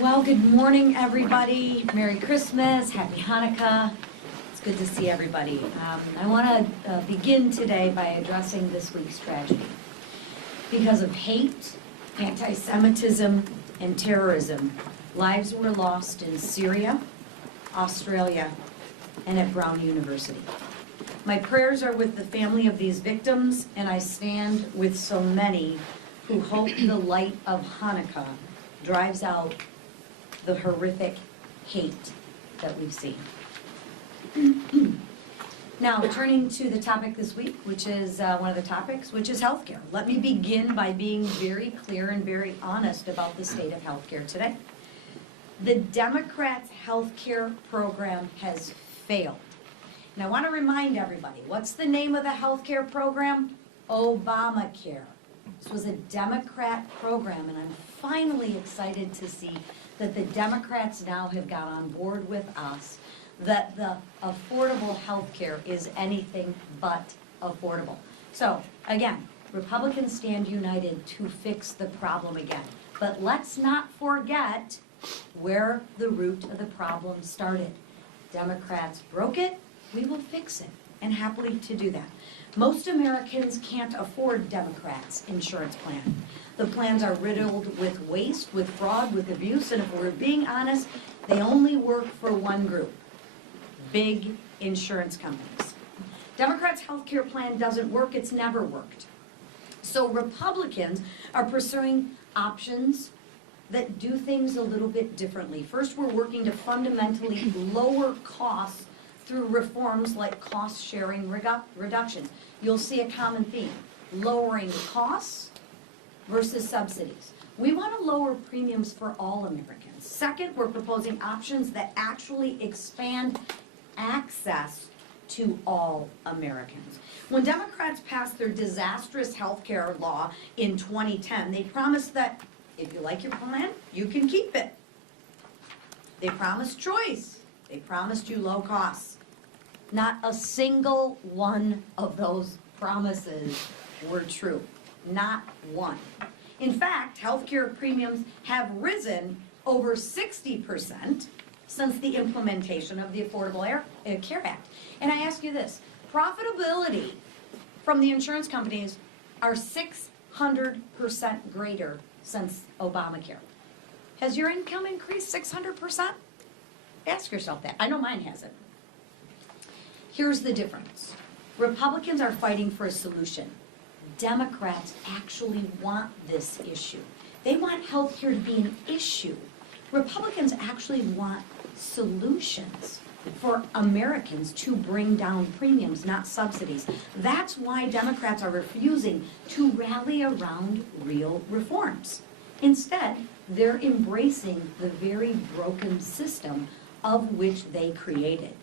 Well, good morning, everybody. Merry Christmas, Happy Hanukkah. It's good to see everybody. I want to begin today by addressing this week's tragedy. Because of hate, anti-Semitism, and terrorism, lives were lost in Syria, Australia, and at Brown University. My prayers are with the family of these victims, and I stand with so many who hope the light of Hanukkah drives out the horrific hate that we've seen. Now, turning to the topic this week, which is one of the topics, which is healthcare. Let me begin by being very clear and very honest about the state of healthcare today. The Democrats' healthcare program has failed. And I want to remind everybody, what's the name of the healthcare program? Obamacare. This was a Democrat program, and I'm finally excited to see that the Democrats now have got on board with us that the affordable health care is anything but affordable. So, again, Republicans stand united to fix the problem again. But let's not forget where the root of the problem started. Democrats broke it, we will fix it, and happily to do that. Most Americans can't afford Democrats' insurance plan. The plans are riddled with waste, with fraud, with abuse, and if we're being honest, they only work for one group, big insurance companies. Democrats' health care plan doesn't work, it's never worked. So Republicans are pursuing options that do things a little bit differently. First, we're working to fundamentally lower costs through reforms like cost-sharing reductions. You'll see a common theme, lowering costs versus subsidies. We want to lower premiums for all Americans. Second, we're proposing options that actually expand access to all Americans. When Democrats passed their disastrous health care law in 2010, they promised that if you like your plan, you can keep it. They promised choice. They promised you low costs. Not a single one of those promises were true. Not one. In fact, healthcare premiums have risen over 60% since the implementation of the Affordable Care Act. And I ask you this, profitability from the insurance companies are 600% greater since Obamacare. Has your income increased 600%? Ask yourself that. I know mine hasn't. Here's the difference. Republicans are fighting for a solution. Democrats actually want this issue. They want health care to be an issue. Republicans actually want solutions for Americans to bring down premiums, not subsidies. That's why Democrats are refusing to rally around real reforms. Instead, they're embracing the very broken system of which they created.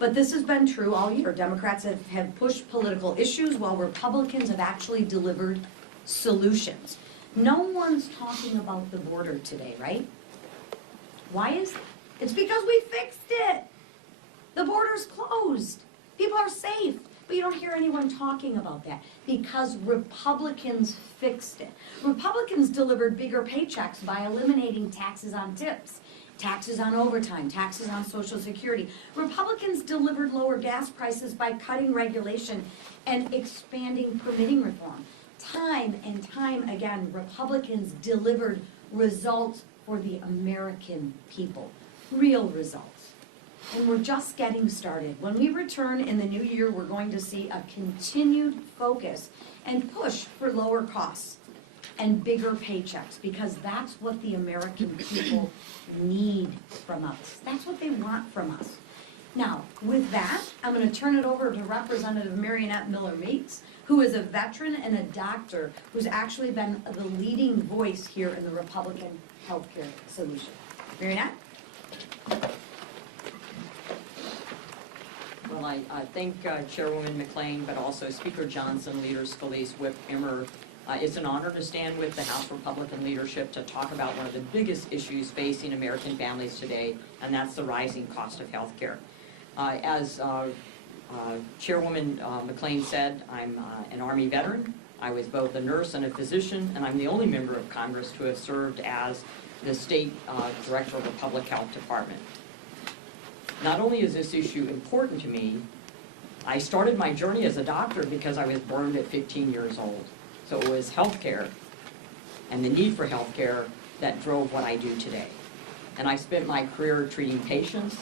But this has been true all year. Democrats have pushed political issues while Republicans have actually delivered solutions. No one's talking about the border today, right? Why is that? It's because we fixed it. The border's closed. People are safe. But you don't hear anyone talking about that because Republicans fixed it. Republicans delivered bigger paychecks by eliminating taxes on tips, taxes on overtime, taxes on Social Security. Republicans delivered lower gas prices by cutting regulation and expanding permitting reform. Time and time again, Republicans delivered results for the American people, real results. And we're just getting started. When we return in the new year, we're going to see a continued focus and push for lower costs and bigger paychecks because that's what the American people need from us. That's what they want from us. Now, with that, I'm going to turn it over to Representative Marionette Miller-Meeks, who is a veteran and a doctor who's actually been the leading voice here in the Republican healthcare solution. Marionette? Well, I thank Chairwoman McLean, but also Speaker Johnson, Leaders Scalise, Whip Emmer. It's an honor to stand with the House Republican leadership to talk about one of the biggest issues facing American families today, and that's the rising cost of health care. As Chairwoman McLean said, I'm an Army veteran. I was both a nurse and a physician, and I'm the only member of Congress to have served as the state director of the public health department. Not only is this issue important to me, I started my journey as a doctor because I was burned at 15 years old. So it was healthcare and the need for healthcare that drove what I do today. And I spent my career treating patients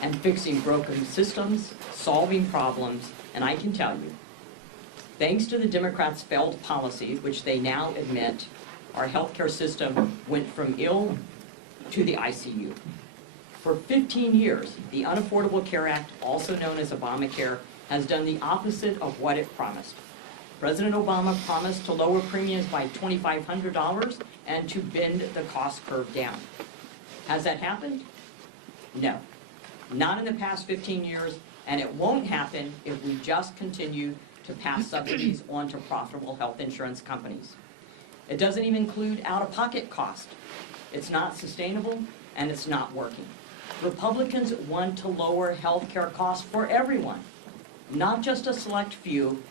and fixing broken systems, solving problems, and I can tell you, thanks to the Democrats' failed policies, which they now admit, our healthcare system went from ill to the ICU. For 15 years, the Unaffordable Care Act, also known as Obamacare, has done the opposite of what it promised. President Obama promised to lower premiums by $2,500 and to bend the cost curve down. Has that happened? No. Not in the past 15 years, and it won't happen if we just continue to pass subsidies on to profitable health insurance companies. It doesn't even include out-of-pocket cost. It's not sustainable, and it's not working. Republicans want to lower health care costs for everyone, not just a select few,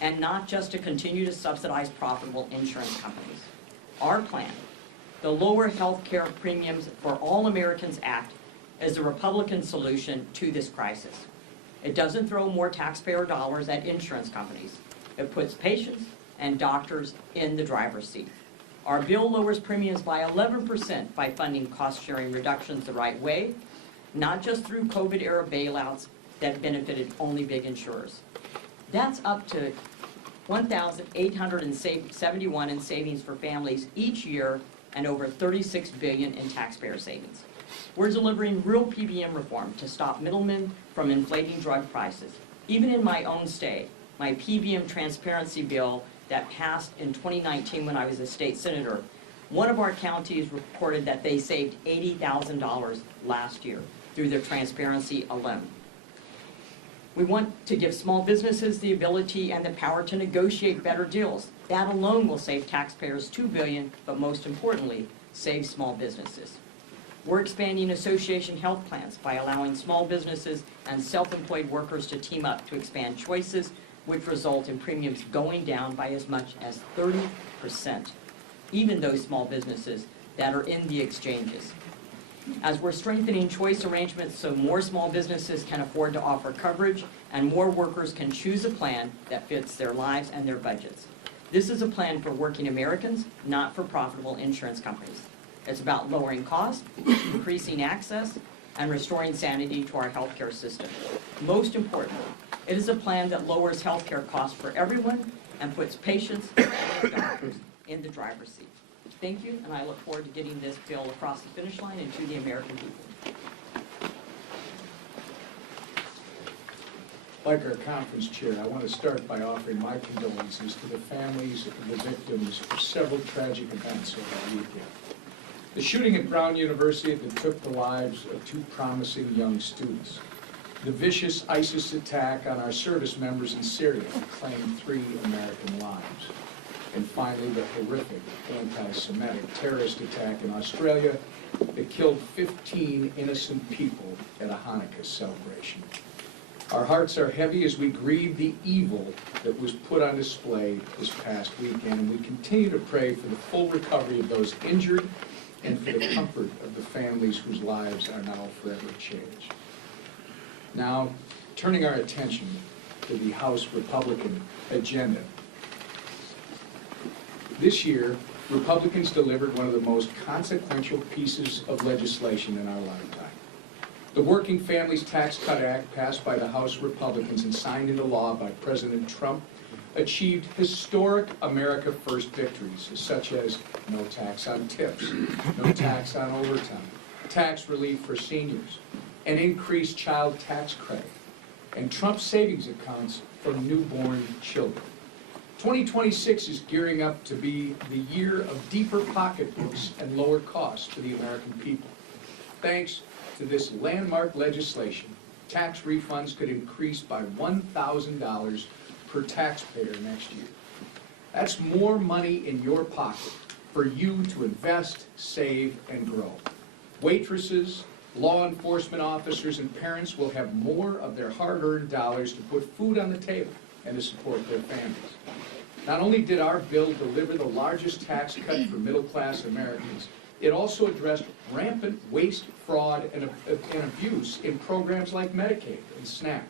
and not just to continue to subsidize profitable insurance companies. Our plan, the Lower Health Care Premiums for All Americans Act, is the Republican solution to this crisis. It doesn't throw more taxpayer dollars at insurance companies. It puts patients and doctors in the driver's seat. Our bill lowers premiums by 11% by funding cost-sharing reductions the right way, not just through COVID-era bailouts that benefited only big insurers. That's up to $1,871 in savings for families each year and over $36 billion in taxpayer savings. We're delivering real PBM reform to stop middlemen from inflating drug prices. Even in my own state, my PBM transparency bill that passed in 2019 when I was a state senator, one of our counties reported that they saved $80,000 last year through their transparency alone. We want to give small businesses the ability and the power to negotiate better deals. That alone will save taxpayers $2 billion, but most importantly, save small businesses. We're expanding association health plans by allowing small businesses and self-employed workers to team up to expand choices, which result in premiums going down by as much as 30%, even those small businesses that are in the exchanges. As we're strengthening choice arrangements so more small businesses can afford to offer coverage and more workers can choose a plan that fits their lives and their budgets. This is a plan for working Americans, not for profitable insurance companies. It's about lowering costs, increasing access, and restoring sanity to our healthcare system. Most importantly, it is a plan that lowers healthcare costs for everyone and puts patients and doctors in the driver's seat. Thank you, and I look forward to getting this bill across the finish line and to the American people. Like our conference chair, I want to start by offering my condolences to the families of the victims of several tragic events over the weekend. The shooting at Brown University that took the lives of two promising young students. The vicious ISIS attack on our service members in Syria that claimed 3 American lives. And finally, the horrific anti-Semitic terrorist attack in Australia that killed 15 innocent people at a Hanukkah celebration. Our hearts are heavy as we grieve the evil that was put on display this past weekend, and we continue to pray for the full recovery of those injured and for the comfort of the families whose lives are now forever changed. Now, turning our attention to the House Republican agenda. This year, Republicans delivered one of the most consequential pieces of legislation in our lifetime. The Working Families Tax Cut Act, passed by the House Republicans and signed into law by President Trump, achieved historic America First victories, such as no tax on tips, no tax on overtime, tax relief for seniors, an increased child tax credit, and Trump savings accounts for newborn children. 2026 is gearing up to be the year of deeper pocketbooks and lower costs for the American people. Thanks to this landmark legislation, tax refunds could increase by $1,000 per taxpayer next year. That's more money in your pocket for you to invest, save, and grow. Waitresses, law enforcement officers, and parents will have more of their hard-earned dollars to put food on the table and to support their families. Not only did our bill deliver the largest tax cut for middle-class Americans, It also addressed rampant waste, fraud, and abuse in programs like Medicaid and SNAP.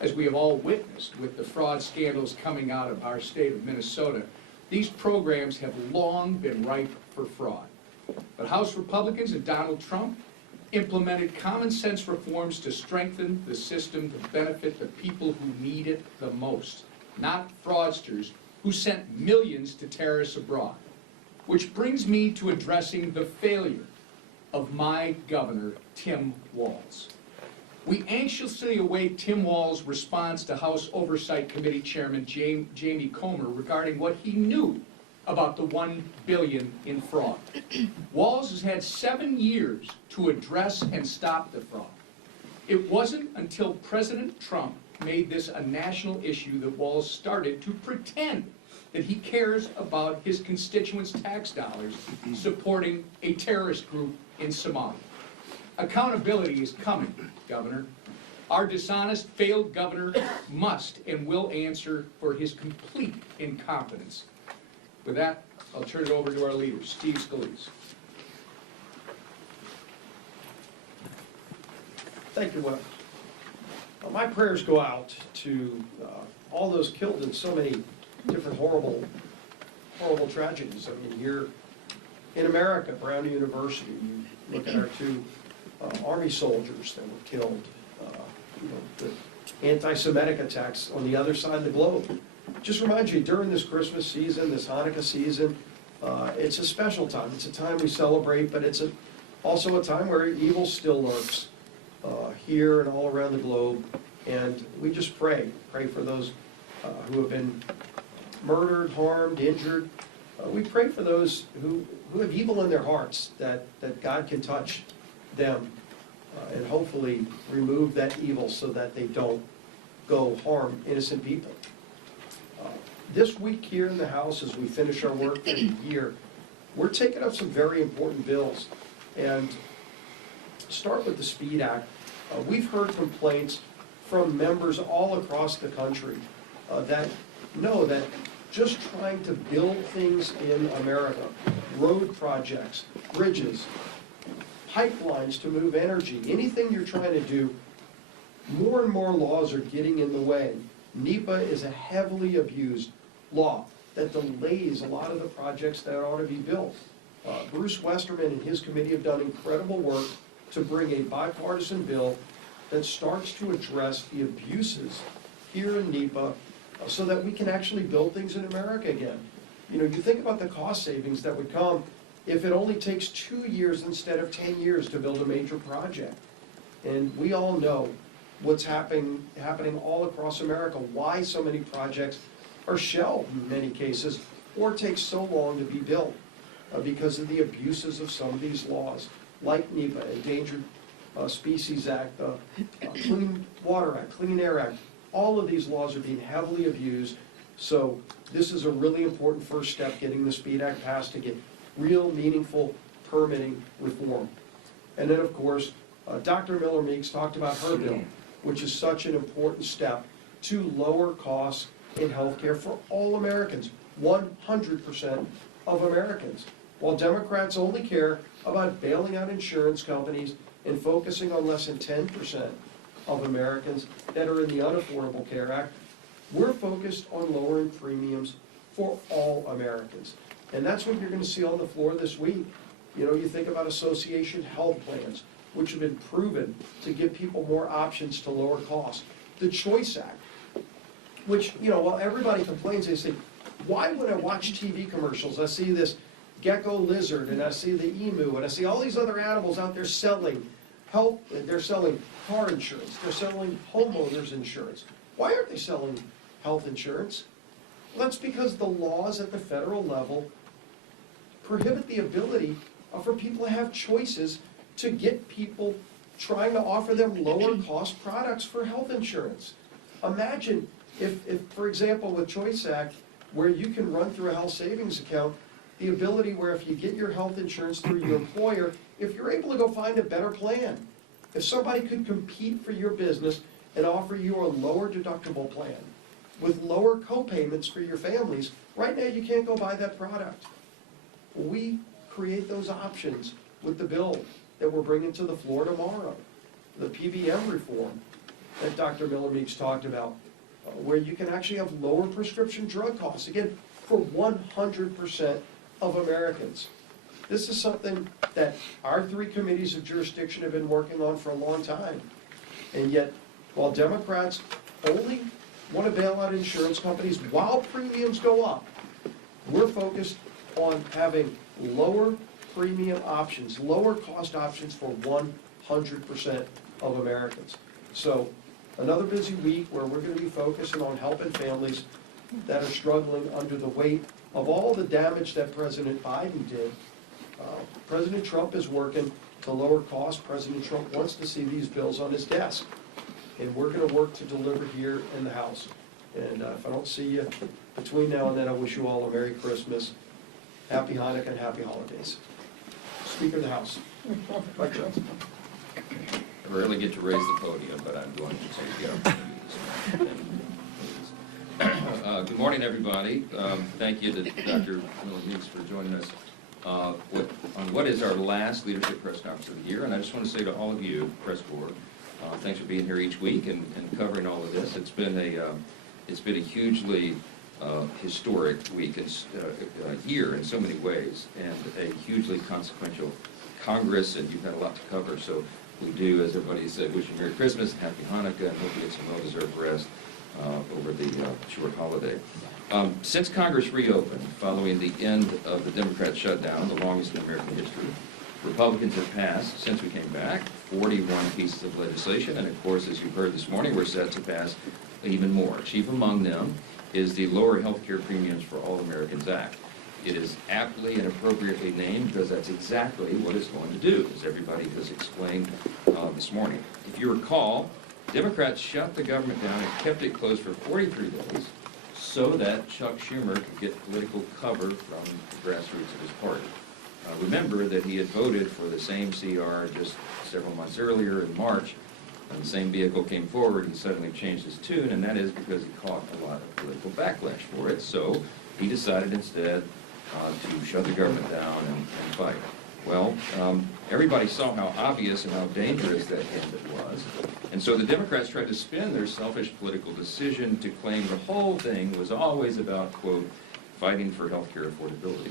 As we have all witnessed with the fraud scandals coming out of our state of Minnesota, these programs have long been ripe for fraud. But House Republicans and Donald Trump implemented common sense reforms to strengthen the system to benefit the people who need it the most, not fraudsters who sent millions to terrorists abroad. Which brings me to addressing the failure of my governor, Tim Walz. We anxiously await Tim Walz's response to House Oversight Committee Chairman Jamie Comer regarding what he knew about the $1 billion in fraud. Walz has had 7 years to address and stop the fraud. It wasn't until President Trump made this a national issue that Walz started to pretend that he cares about his constituents' tax dollars supporting a terrorist group in Somalia. Accountability is coming, Governor. Our dishonest, failed governor must and will answer for his complete incompetence. With that, I'll turn it over to our leader, Steve Scalise. Thank you, Wes. My prayers go out to all those killed in so many different horrible tragedies. I mean, here in America, Brown University, you look at our two Army soldiers that were killed, the anti-Semitic attacks on the other side of the globe. Just remind you, during this Christmas season, this Hanukkah season, it's a special time. It's a time we celebrate, but it's also a time where evil still lurks here and all around the globe. And we just pray for those who have been murdered, harmed, injured. We pray for those who have evil in their hearts, that God can touch them and hopefully remove that evil so that they don't go harm innocent people. This week here in the House, as we finish our work for the year, we're taking up some very important bills. And start with the SPEED Act. We've heard complaints from members all across the country that know that just trying to build things in America, road projects, bridges, pipelines to move energy, anything you're trying to do, more and more laws are getting in the way. NEPA is a heavily abused law that delays a lot of the projects that ought to be built. Bruce Westerman and his committee have done incredible work to bring a bipartisan bill that starts to address the abuses here in NEPA so that we can actually build things in America again. You know, you think about the cost savings that would come if it only takes 2 years instead of 10 years to build a major project. And we all know what's happening all across America, why so many projects are shelved in many cases, or take so long to be built because of the abuses of some of these laws, like NEPA, Endangered Species Act, Clean Water Act, Clean Air Act. All of these laws are being heavily abused, so this is a really important first step, getting the SPEED Act passed to get real, meaningful permitting reform. And then, of course, Dr. Miller Meeks talked about her bill, which is such an important step to lower costs in healthcare for all Americans, 100% of Americans. While Democrats only care about bailing out insurance companies and focusing on less than 10% of Americans that are in the Unaffordable Care Act, we're focused on lowering premiums for all Americans. And that's what you're going to see on the floor this week. You know, you think about association health plans, which have been proven to give people more options to lower costs. The Choice Act, which, you know, while everybody complains, they say, why would I watch TV commercials? I see this gecko lizard, and I see the emu, and I see all these other animals out there selling health, they're selling car insurance, they're selling homeowners insurance. Why aren't they selling health insurance? Well, that's because the laws at the federal level prohibit the ability for people to have choices to get people trying to offer them lower cost products for health insurance. Imagine if, for example, with Choice Act, where you can run through a health savings account, the ability where if you get your health insurance through your employer, if you're able to go find a better plan, if somebody could compete for your business and offer you a lower deductible plan with lower co-payments for your families, right now you can't go buy that product. We create those options with the bill that we're bringing to the floor tomorrow. The PBM reform that Dr. Miller Meeks talked about, where you can actually have lower prescription drug costs, again, for 100% of Americans. This is something that our 3 committees of jurisdiction have been working on for a long time. And yet, while Democrats only want to bail out insurance companies while premiums go up, we're focused on having lower premium options, lower cost options for 100% of Americans. So another busy week where we're going to be focusing on helping families that are struggling under the weight of all the damage that President Biden did. President Trump is working to lower costs. President Trump wants to see these bills on his desk. And we're going to work to deliver here in the House. And if I don't see you between now and then, I wish you all a Merry Christmas, Happy Hanukkah, and Happy Holidays. Speaker of the House. Mike Johnson. I rarely get to raise the podium, but I'm going to take the opportunity. Good morning, everybody. Thank you to Dr. Miller Meeks for joining us on what is our last leadership press conference of the year. And I just want to say to all of you, press corps, thanks for being here each week and covering all of this. It's been a hugely historic week, year in so many ways, and a hugely consequential Congress, and you've had a lot to cover. So we do, as everybody said, wish you Merry Christmas, Happy Hanukkah, and hope you get some well-deserved rest over the short holiday. Since Congress reopened, following the end of the Democrat shutdown, the longest in American history, Republicans have passed, since we came back, 41 pieces of legislation, and of course, as you've heard this morning, we're set to pass even more. Chief among them is the Lower Health Care Premiums for All Americans Act. It is aptly and appropriately named because that's exactly what it's going to do, as everybody has explained this morning. If you recall, Democrats shut the government down and kept it closed for 43 days so that Chuck Schumer could get political cover from the grassroots of his party. Remember that he had voted for the same CR just several months earlier in March, and the same vehicle came forward. He suddenly changed his tune, and that is because he caught a lot of political backlash for it. So he decided instead to shut the government down and fight. Well, everybody saw how obvious and how dangerous that gambit was. And so the Democrats tried to spin their selfish political decision to claim the whole thing was always about, quote, fighting for health care affordability.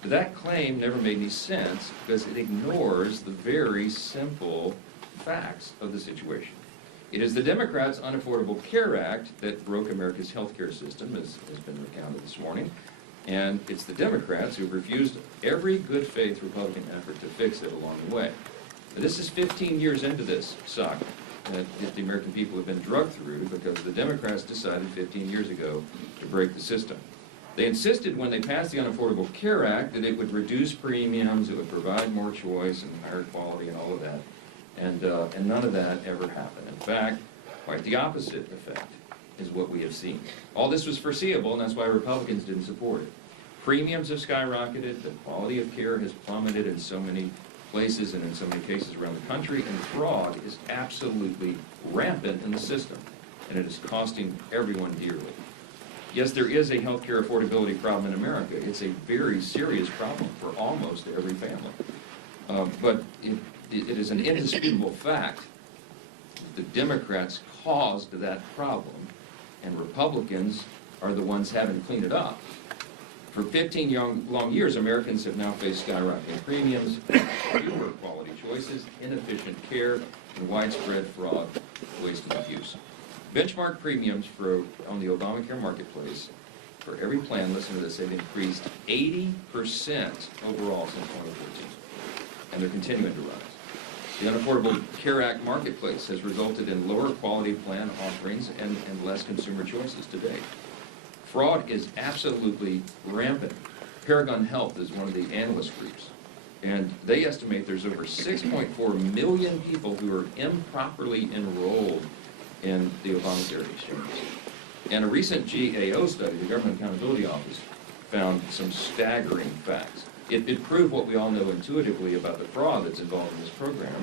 But that claim never made any sense because it ignores the very simple facts of the situation. It is the Democrats' Unaffordable Care Act that broke America's health care system, as has been recounted this morning. And it's the Democrats who have refused every good faith Republican effort to fix it along the way. But this is 15 years into this saga that the American people have been drugged through because the Democrats decided 15 years ago to break the system. They insisted when they passed the Unaffordable Care Act that it would reduce premiums, it would provide more choice and higher quality and all of that. And none of that ever happened. In fact, quite the opposite effect is what we have seen. All this was foreseeable, and that's why Republicans didn't support it. Premiums have skyrocketed, the quality of care has plummeted in so many places and in so many cases around the country, and fraud is absolutely rampant in the system, and it is costing everyone dearly. Yes, there is a health care affordability problem in America. It's a very serious problem for almost every family. But it is an indisputable fact that the Democrats caused that problem, and Republicans are the ones having to clean it up. For 15 long years, Americans have now faced skyrocketing premiums, fewer quality choices, inefficient care, and widespread fraud, waste, and abuse. Benchmark premiums on the Obamacare marketplace for every plan, listen to this, they've increased 80% overall since 2014, and they're continuing to rise. The Unaffordable Care Act marketplace has resulted in lower quality plan offerings and less consumer choices today. Fraud is absolutely rampant. Paragon Health is one of the analyst groups, and they estimate there's over 6.4 million people who are improperly enrolled in the Obamacare exchange. And a recent GAO study, the Government Accountability Office, found some staggering facts. It proved what we all know intuitively about the fraud that's involved in this program.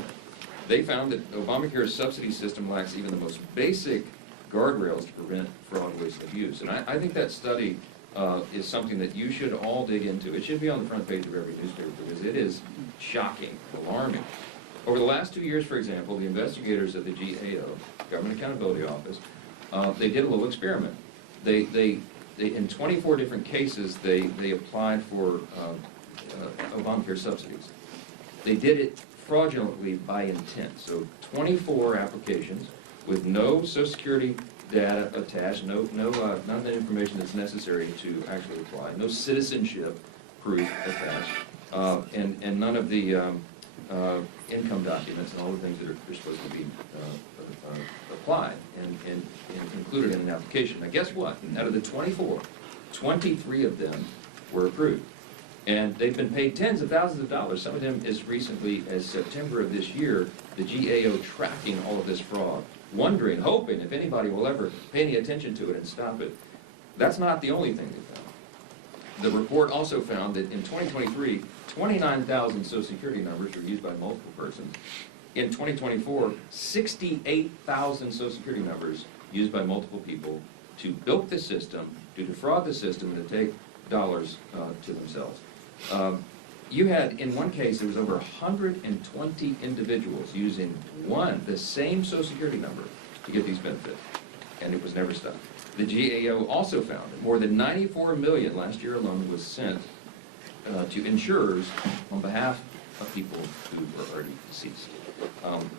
They found that Obamacare's subsidy system lacks even the most basic guardrails to prevent fraud, waste, and abuse. And I think that study is something that you should all dig into. It should be on the front page of every newspaper because it is shocking, alarming. Over the last 2 years, for example, the investigators at the GAO, Government Accountability Office, they did a little experiment. They in 24 different cases, they applied for Obamacare subsidies. They did it fraudulently by intent. So 24 applications with no Social Security data attached, none of the information that's necessary to actually apply, no citizenship proof attached, and none of the income documents and all the things that are supposed to be applied and included in an application. Now guess what? Out of the 24, 23 of them were approved. And they've been paid tens of thousands of dollars, some of them as recently as September of this year, the GAO tracking all of this fraud, wondering, hoping if anybody will ever pay any attention to it and stop it. That's not the only thing they found. The report also found that in 2023, 29,000 Social Security numbers were used by multiple persons. In 2024, 68,000 Social Security numbers used by multiple people to bilk the system, to defraud the system, and to take dollars to themselves. You had, in one case, there was over 120 individuals using the same Social Security number to get these benefits, and it was never stopped. The GAO also found that more than $94 million last year alone was sent to insurers on behalf of people who were already deceased.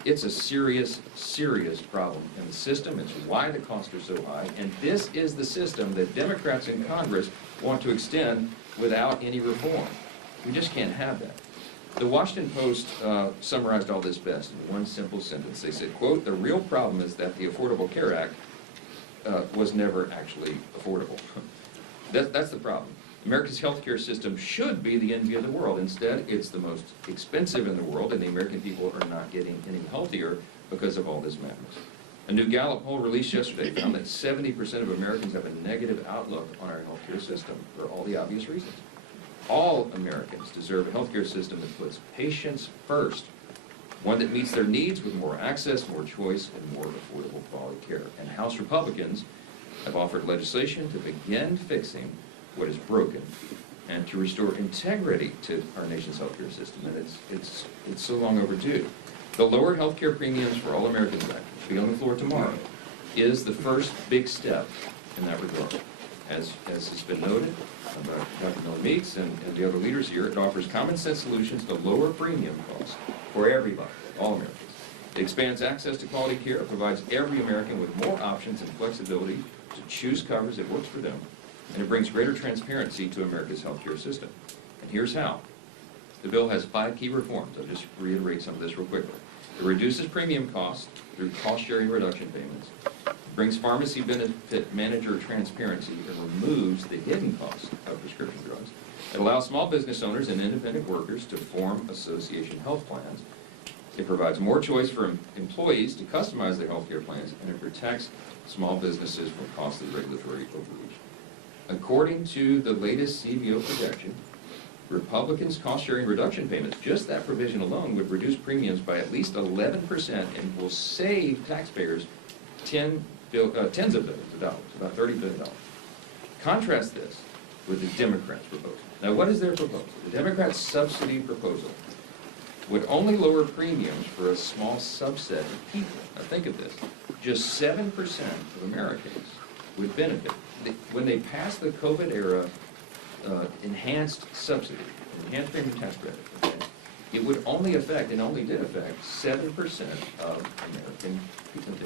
It's a serious, serious problem in the system. It's why the costs are so high, and this is the system that Democrats in Congress want to extend without any reform. We just can't have that. The Washington Post summarized all this best in one simple sentence. They said, quote, "The real problem is that the Affordable Care Act was never actually affordable." That's the problem. America's healthcare system should be the envy of the world. Instead, it's the most expensive in the world, and the American people are not getting any healthier because of all this madness. A new Gallup poll released yesterday found that 70% of Americans have a negative outlook on our healthcare system for all the obvious reasons. All Americans deserve a healthcare system that puts patients first, one that meets their needs with more access, more choice, and more affordable quality care. And House Republicans have offered legislation to begin fixing what is broken and to restore integrity to our nation's healthcare system, and it's so long overdue. The lowered healthcare premiums for all Americans Act, will be on the floor tomorrow, is the first big step in that regard. As has been noted by Dr. Miller Meeks and the other leaders here, it offers common sense solutions to lower premium costs for everybody, all Americans. It expands access to quality care, provides every American with more options and flexibility to choose coverage that works for them, and it brings greater transparency to America's healthcare system. And here's how. The bill has 5 key reforms. I'll just reiterate some of this real quickly. It reduces premium costs through cost-sharing reduction payments, brings pharmacy benefit manager transparency, and removes the hidden costs of prescription drugs. It allows small business owners and independent workers to form association health plans. It provides more choice for employees to customize their health care plans, and it protects small businesses from costly regulatory overreach. According to the latest CBO projection, Republicans' cost-sharing reduction payments, just that provision alone, would reduce premiums by at least 11% and will save taxpayers tens of billions of dollars, about $30 billion. Contrast this with the Democrats' proposal. Now, what is their proposal? The Democrats' subsidy proposal would only lower premiums for a small subset of people. Now, think of this. Just 7% of Americans would benefit. When they passed the COVID-era enhanced subsidy, enhanced premium tax credit, okay, it would only affect, and only did affect, 7% of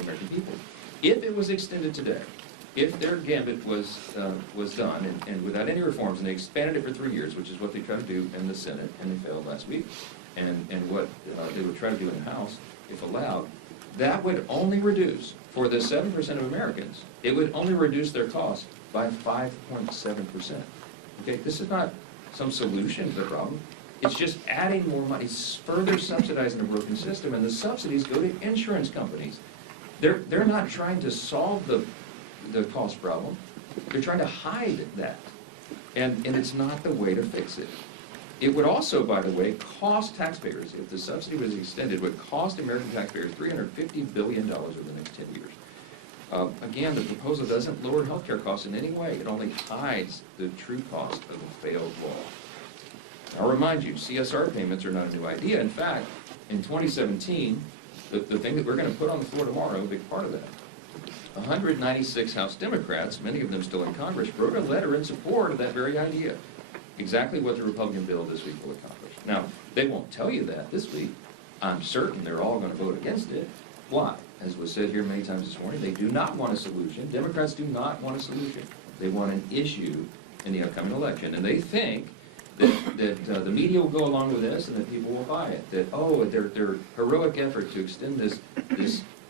American people. If it was extended today, if their gambit was done, and without any reforms, and they expanded it for 3 years, which is what they tried to do in the Senate, and they failed last week, and what they would try to do in the House, if allowed, that would only reduce, for the 7% of Americans, it would only reduce their costs by 5.7%. Okay, this is not some solution to the problem. It's just adding more money, it's further subsidizing a broken system, and the subsidies go to insurance companies. They're not trying to solve the cost problem. They're trying to hide that, and it's not the way to fix it. It would also, by the way, cost taxpayers, if the subsidy was extended, would cost American taxpayers $350 billion over the next 10 years. Again, the proposal doesn't lower healthcare costs in any way. It only hides the true cost of the failed law. I'll remind you, CSR payments are not a new idea. In fact, in 2017, the thing that we're going to put on the floor tomorrow, a big part of that, 196 House Democrats, many of them still in Congress, wrote a letter in support of that very idea. Exactly what the Republican bill this week will accomplish. Now, they won't tell you that this week. I'm certain they're all going to vote against it. Why? As was said here many times this morning, they do not want a solution. Democrats do not want a solution. They want an issue in the upcoming election. And they think that the media will go along with this and that people will buy it. That, oh, their heroic effort to extend this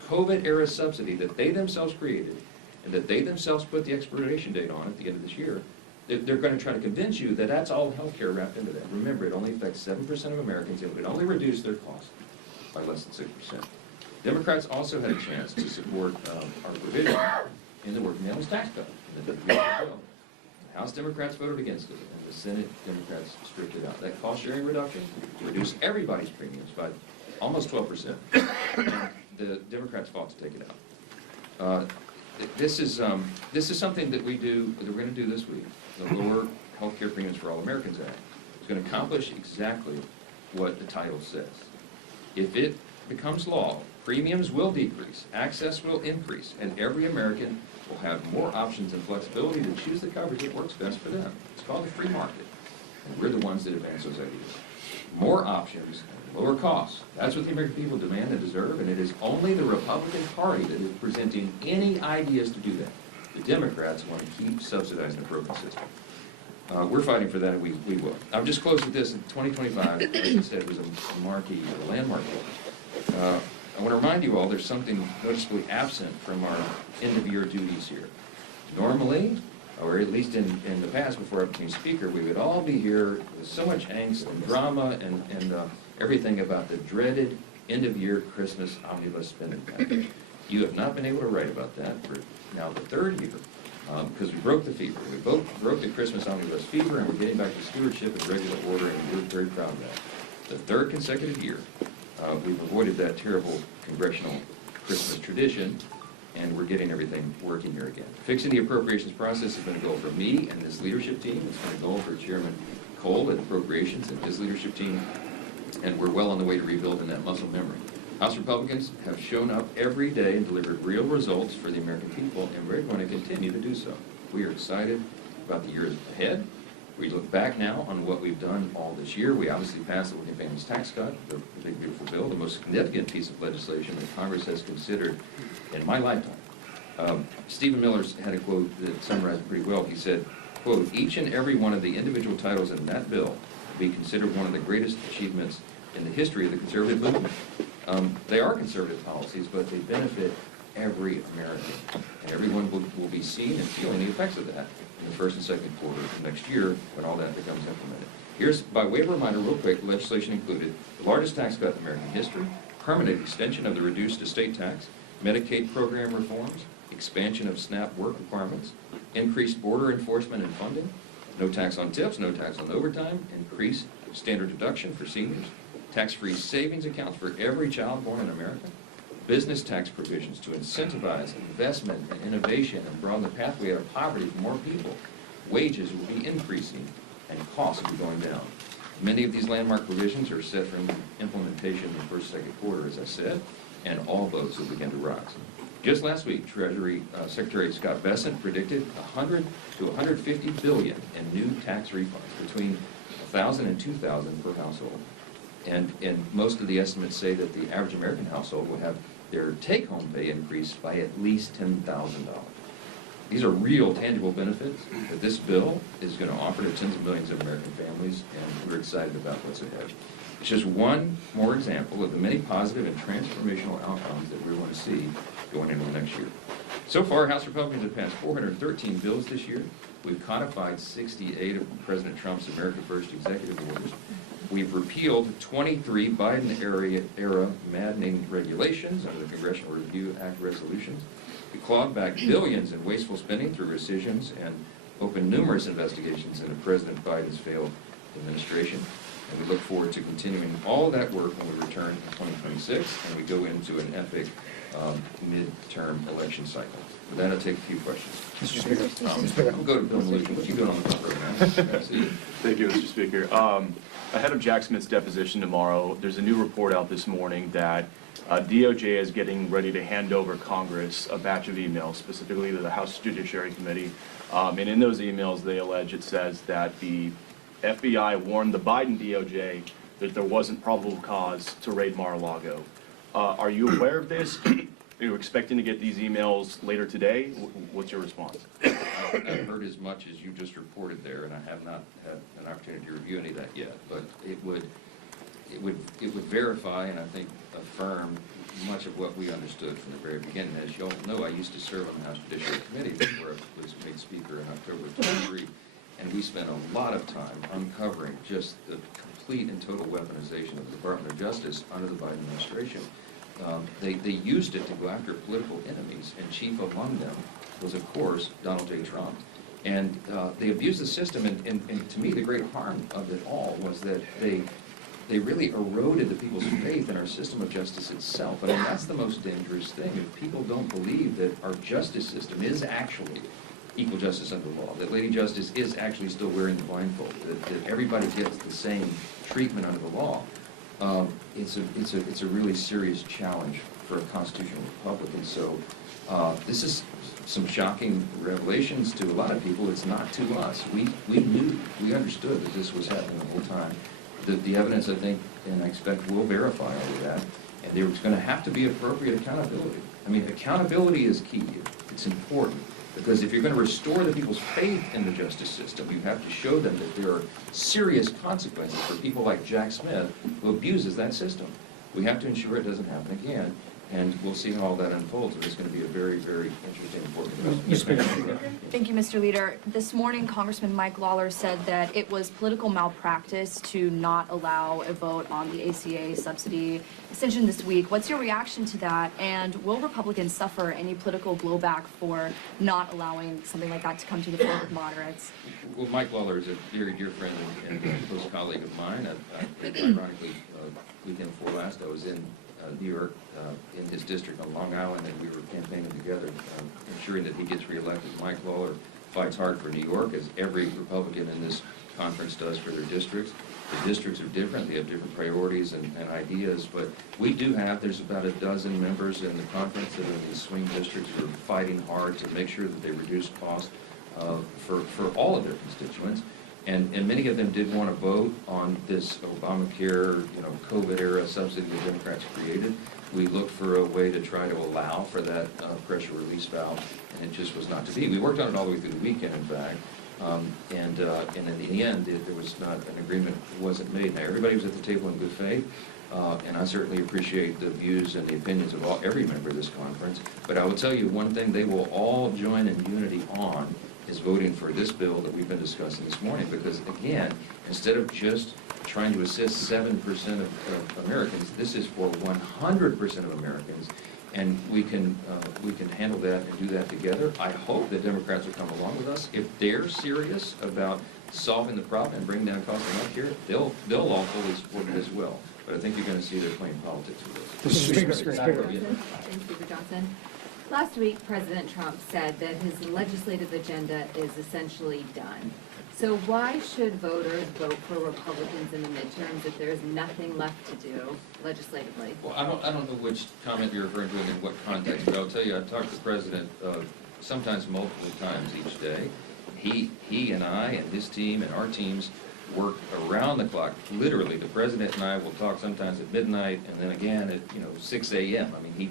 COVID-era subsidy that they themselves created and that they themselves put the expiration date on at the end of this year, they're going to try to convince you that that's all health care wrapped into that. Remember, it only affects 7% of Americans, and it would only reduce their cost by less than 6%. Democrats also had a chance to support our provision in the working families tax cut. In the bill. The House Democrats voted against it, and the Senate Democrats stripped it out. That cost-sharing reduction reduced everybody's premiums by almost 12%. And the Democrats fought to take it out. This is something that we're going to do this week. The Lower Health Care Premiums for All Americans Act is going to accomplish exactly what the title says. If it becomes law, premiums will decrease, access will increase, and every American will have more options and flexibility to choose the coverage that works best for them. It's called the free market, and we're the ones that advance those ideas. More options, lower costs. That's what the American people demand and deserve, and it is only the Republican Party that is presenting any ideas to do that. The Democrats want to keep subsidizing the broken system. We're fighting for that, and we will. I'll just close with this. In 2025, as I said, was a marquee, a landmark year. I want to remind you all there's something noticeably absent from our end-of-year duties here. Normally, or at least in the past before I became speaker, we would all be here with so much angst and drama and everything about the dreaded end-of-year Christmas omnibus spending package. You have not been able to write about that for now the third year because we broke the fever. We both broke the Christmas omnibus fever, and we're getting back to stewardship and regular order, and we're very proud of that. The third consecutive year, we've avoided that terrible congressional Christmas tradition, and we're getting everything working here again. Fixing the appropriations process has been a goal for me and this leadership team. It's been a goal for Chairman Cole at Appropriations and his leadership team, and we're well on the way to rebuilding that muscle memory. House Republicans have shown up every day and delivered real results for the American people, and we're going to continue to do so. We are excited about the years ahead. We look back now on what we've done all this year. We obviously passed the Working Families Tax Cut, the big beautiful bill, the most significant piece of legislation that Congress has considered in my lifetime. Stephen Miller's had a quote that summarized it pretty well. He said, quote, "Each and every one of the individual titles in that bill will be considered one of the greatest achievements in the history of the conservative movement." They are conservative policies, but they benefit every American, and everyone will be seeing and feeling the effects of that in the first and second quarter of next year when all that becomes implemented. Here's, by way of reminder, real quick, legislation included the largest tax cut in American history, permanent extension of the reduced estate tax, Medicaid program reforms, expansion of SNAP work requirements, increased border enforcement and funding, no tax on tips, no tax on overtime, increased standard deduction for seniors, tax-free savings accounts for every child born in America, business tax provisions to incentivize investment and innovation and broaden the pathway out of poverty for more people. Wages will be increasing and costs will be going down. Many of these landmark provisions are set for implementation in the first, second quarter, as I said, and all boats will begin to rise. Just last week, Treasury Secretary Scott Bessent predicted $100 to $150 billion in new tax refunds, between $1,000 and $2,000 per household. And most of the estimates say that the average American household will have their take-home pay increase by at least $10,000. These are real, tangible benefits that this bill is going to offer to tens of millions of American families, and we're excited about what's ahead. It's just one more example of the many positive and transformational outcomes that we want to see going into the next year. So far, House Republicans have passed 413 bills this year. We've codified 68 of President Trump's America First executive orders. We've repealed 23 Biden-era maddening regulations under the Congressional Review Act resolutions. We clawed back billions in wasteful spending through rescissions and opened numerous investigations into President Biden's failed administration. And we look forward to continuing all of that work when we return in 2026 and we go into an epic midterm election cycle. With that, I'll take a few questions. Mr. Speaker. We'll go to Bill Maloof. What you doing on the front row, man? See you. Thank you, Mr. Speaker. Ahead of Jack Smith's deposition tomorrow, there's a new report out this morning that DOJ is getting ready to hand over Congress a batch of emails, specifically to the House Judiciary Committee. And in those emails, they allege, it says that the FBI warned the Biden DOJ that there wasn't probable cause to raid Mar-a-Lago. Are you aware of this? Are you expecting to get these emails later today? What's your response? I've heard as much as you just reported there, and I have not had an opportunity to review any of that yet, but it would verify and I think affirm much of what we understood from the very beginning. As you all know, I used to serve on the House Judiciary Committee before I was made Speaker in October of 23, and we spent a lot of time uncovering just the complete and total weaponization of the Department of Justice under the Biden administration. They used it to go after political enemies, and chief among them was, of course, Donald J. Trump. And they abused the system, and to me, the great harm of it all was that they really eroded the people's faith in our system of justice itself. I mean, that's the most dangerous thing. If people don't believe that our justice system is actually equal justice under the law, that Lady Justice is actually still wearing the blindfold, that everybody gets the same treatment under the law, it's a really serious challenge for a constitutional republic. And so this is some shocking revelations to a lot of people. It's not to us. We knew, we understood that this was happening the whole time. The evidence, I think, and I expect will verify all of that. And there's going to have to be appropriate accountability. I mean, accountability is key. It's important. Because if you're going to restore the people's faith in the justice system, you have to show them that there are serious consequences for people like Jack Smith, who abuses that system. We have to ensure it doesn't happen again, and we'll see how all that unfolds. And it's going to be a very, very interesting, important investment. Thank you, Mr. Leader. This morning, Congressman Mike Lawler said that it was political malpractice to not allow a vote on the ACA subsidy extension this week. What's your reaction to that? And will Republicans suffer any political blowback for not allowing something like that to come to the floor with moderates? Well, Mike Lawler is a very dear friend and a close colleague of mine. Ironically, weekend before last, I was in New York, in his district on Long Island, and we were campaigning together, ensuring that he gets reelected. Mike Lawler fights hard for New York, as every Republican in this conference does for their districts. The districts are different. They have different priorities and ideas, but we do have, there's about a dozen members in the conference that are in these swing districts who are fighting hard to make sure that they reduce costs for all of their constituents. And many of them did want to vote on this Obamacare, COVID-era subsidy the Democrats created. We looked for a way to try to allow for that pressure release valve, and it just was not to be. We worked on it all the way through the weekend, in fact, and in the end, there was not an agreement, wasn't made. Now, everybody was at the table in good faith, and I certainly appreciate the views and the opinions of every member of this conference. But I will tell you one thing they will all join in unity on is voting for this bill that we've been discussing this morning, because again, instead of just trying to assist 7% of Americans, this is for 100% of Americans, and we can handle that and do that together. I hope that Democrats will come along with us. If they're serious about solving the problem and bringing down costs of health care, they'll all fully support it as well. But I think you're going to see they're playing politics with this. Speaker. Thanks, Speaker Johnson. Last week, President Trump said that his legislative agenda is essentially done. So why should voters vote for Republicans in the midterms if there is nothing left to do legislatively? Well, I don't know which comment you're referring to and in what context, but I'll tell you, I've talked to the President sometimes multiple times each day. He and I and his team and our teams work around the clock. Literally, the President and I will talk sometimes at midnight and then again at 6 a.m. I mean,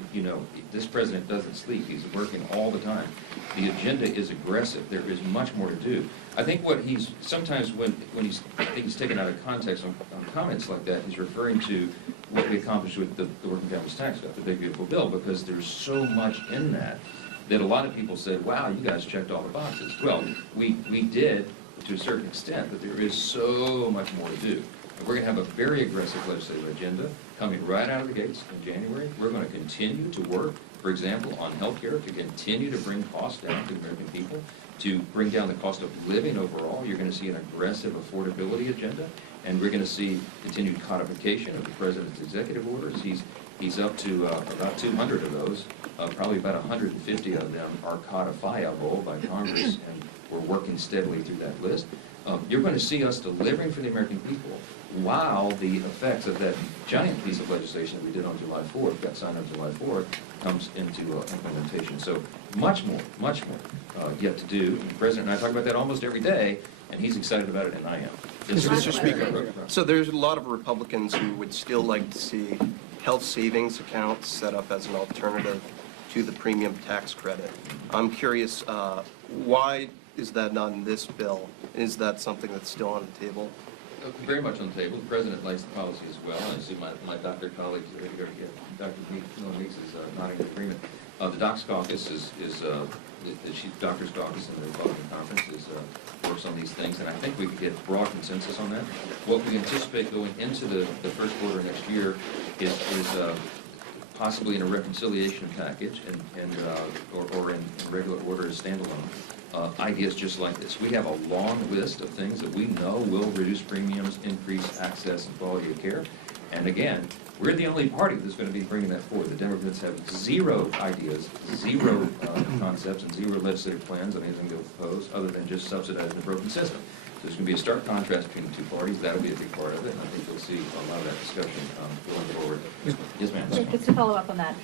this President doesn't sleep. He's working all the time. The agenda is aggressive. There is much more to do. I think what he's sometimes when he's taken out of context on comments like that, he's referring to what we accomplished with the working families tax cut, the big beautiful bill, because there's so much in that a lot of people said, wow, you guys checked all the boxes. Well, we did to a certain extent, but there is so much more to do. And we're going to have a very aggressive legislative agenda coming right out of the gates in January. We're going to continue to work, for example, on health care to continue to bring costs down to the American people, to bring down the cost of living overall. You're going to see an aggressive affordability agenda, and we're going to see continued codification of the president's executive orders. He's up to about 200 of those. Probably about 150 of them are codifiable by Congress, and we're working steadily through that list. You're going to see us delivering for the American people while the effects of that giant piece of legislation that we did on July 4th, got signed on July 4th, comes into implementation. So much more yet to do. The President and I talk about that almost every day, and he's excited about it, and I am. Mr. Speaker, so there's a lot of Republicans who would still like to see health savings accounts set up as an alternative to the premium tax credit. I'm curious, why is that not in this bill? Is that something that's still on the table? Very much on the table. The President likes the policy as well. I see my doctor colleagues, Dr. Meeks is nodding in agreement. The Docs Caucus the Chief Doctors Caucus in the Republican Conference works on these things, and I think we could get broad consensus on that. What we anticipate going into the first quarter next year is possibly in a reconciliation package or in regular order as standalone. Ideas just like this. We have a long list of things that we know will reduce premiums, increase access and quality of care. And again, we're the only party that's going to be bringing that forward. The Democrats have zero ideas, zero concepts, and zero legislative plans on anything they'll propose other than just subsidizing the broken system. So there's going to be a stark contrast between the two parties. That'll be a big part of it, and I think you'll see a lot of that discussion going forward. Yes, ma'am. Just to follow up on that,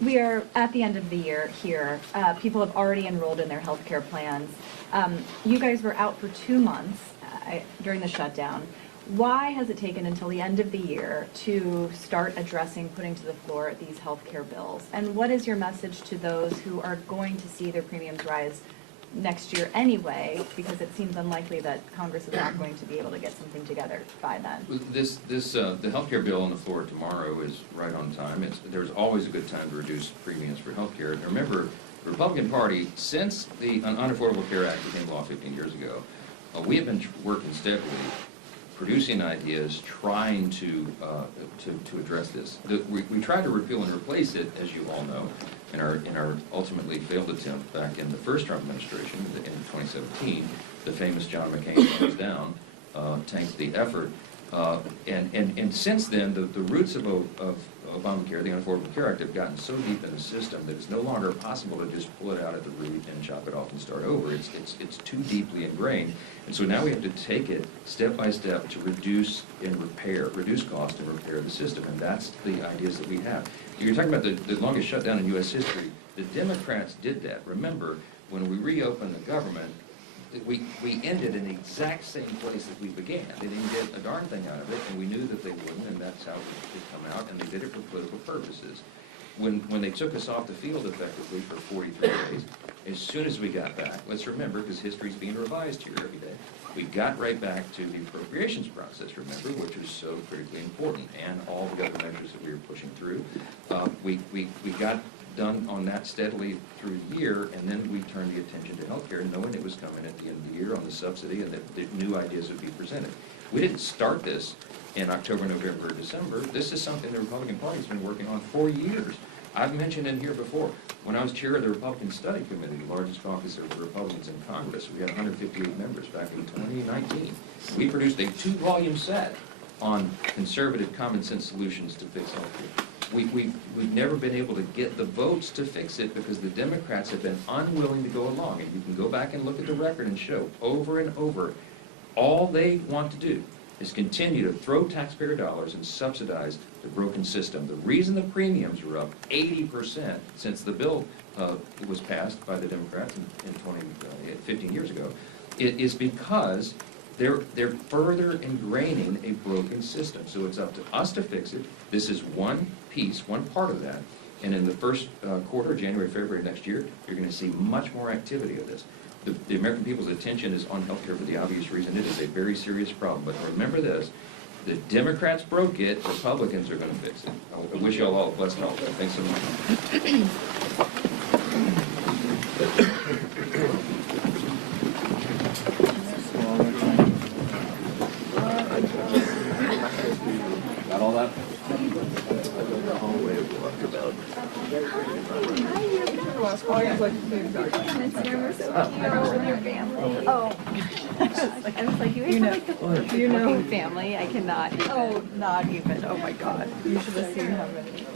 we are at the end of the year here. People have already enrolled in their health care plans. You guys were out for 2 months during the shutdown. Why has it taken until the end of the year to start addressing, putting to the floor these health care bills? And what is your message to those who are going to see their premiums rise next year anyway, because it seems unlikely that Congress is not going to be able to get something together by then? The health care bill on the floor tomorrow is right on time. There's always a good time to reduce premiums for health care. And remember, the Republican Party, since the Unaffordable Care Act became law 15 years ago, we have been working steadily, producing ideas, trying to address this. We tried to repeal and replace it, as you all know, in our ultimately failed attempt back in the first Trump administration in 2017. The famous John McCain thumbs down tanked the effort. And since then, the roots of Obamacare, the Affordable Care Act, have gotten so deep in the system that it's no longer possible to just pull it out at the root and chop it off and start over. It's too deeply ingrained. And so now we have to take it step by step to reduce cost and repair the system. And that's the ideas that we have. You're talking about the longest shutdown in U.S. history. The Democrats did that. Remember, when we reopened the government, we ended in the exact same place that we began. They didn't get a darn thing out of it, and we knew that they wouldn't, and that's how it would come out, and they did it for political purposes. When they took us off the field effectively for 43 days, as soon as we got back, let's remember, because history's being revised here every day, we got right back to the appropriations process, remember, which is so critically important, and all the other measures that we were pushing through. We got done on that steadily through the year, and then we turned the attention to healthcare, knowing it was coming at the end of the year on the subsidy and that new ideas would be presented. We didn't start this in October, November, or December. This is something the Republican Party's been working on for years. I've mentioned in here before, when I was chair of the Republican Study Committee, the largest caucus of Republicans in Congress, we had 158 members back in 2019. We produced a 2-volume set on conservative common sense solutions to fix healthcare. We've never been able to get the votes to fix it because the Democrats have been unwilling to go along. And you can go back and look at the record and show over and over, all they want to do is continue to throw taxpayer dollars and subsidize the broken system. The reason the premiums are up 80% since the bill was passed by the Democrats in 15 years ago, it is because they're further ingraining a broken system. So it's up to us to fix it. This is one piece, one part of that. And in the first quarter, January, February next year, you're going to see much more activity of this. The American people's attention is on healthcare for the obvious reason. It is a very serious problem. But remember this, the Democrats broke it, Republicans are going to fix it. I wish you all a blessed holiday. Thanks so much. Got all that? Oh. I was like, you know, family, I cannot. Oh, not even, oh my God. You should have seen how many.